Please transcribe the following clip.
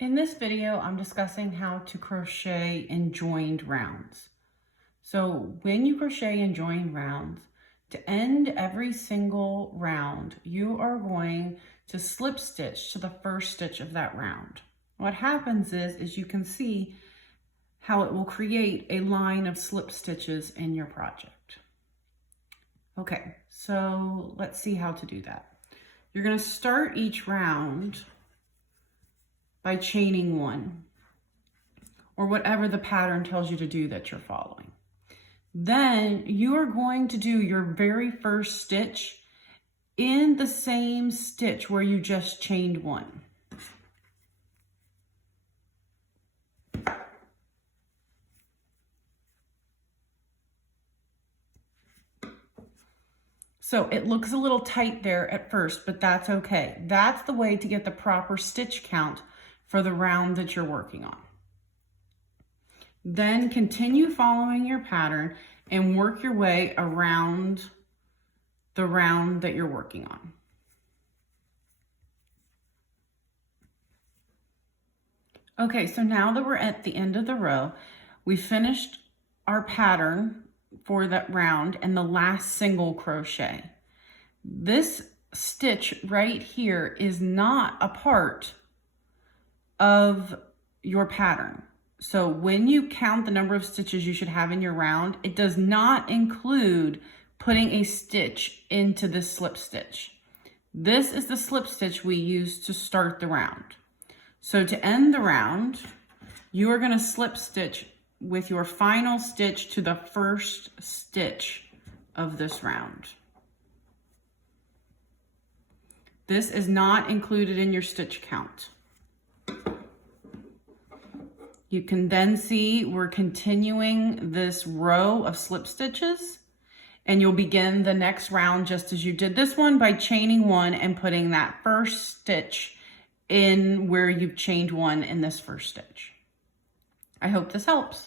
In this video, I'm discussing how to crochet in joined rounds. So when you crochet in joined rounds, to end every single round, you are going to slip stitch to the first stitch of that round. What happens is you can see how it will create a line of slip stitches in your project. Okay, so let's see how to do that. You're going to start each round by chaining one, or whatever the pattern tells you to do that you're following. Then you are going to do your very first stitch in the same stitch where you just chained one. So it looks a little tight there at first, but that's okay. That's the way to get the proper stitch count for the round that you're working on. Then continue following your pattern and work your way around the round that you're working on. Okay, so now that we're at the end of the row, we finished our pattern for that round and the last single crochet. This stitch right here is not a part of your pattern. So when you count the number of stitches you should have in your round, it does not include putting a stitch into this slip stitch. This is the slip stitch we use to start the round. So to end the round, you are going to slip stitch with your final stitch to the first stitch of this round. This is not included in your stitch count. You can then see we're continuing this row of slip stitches, and you'll begin the next round just as you did this one by chaining one and putting that first stitch in where you've chained one in this first stitch. I hope this helps.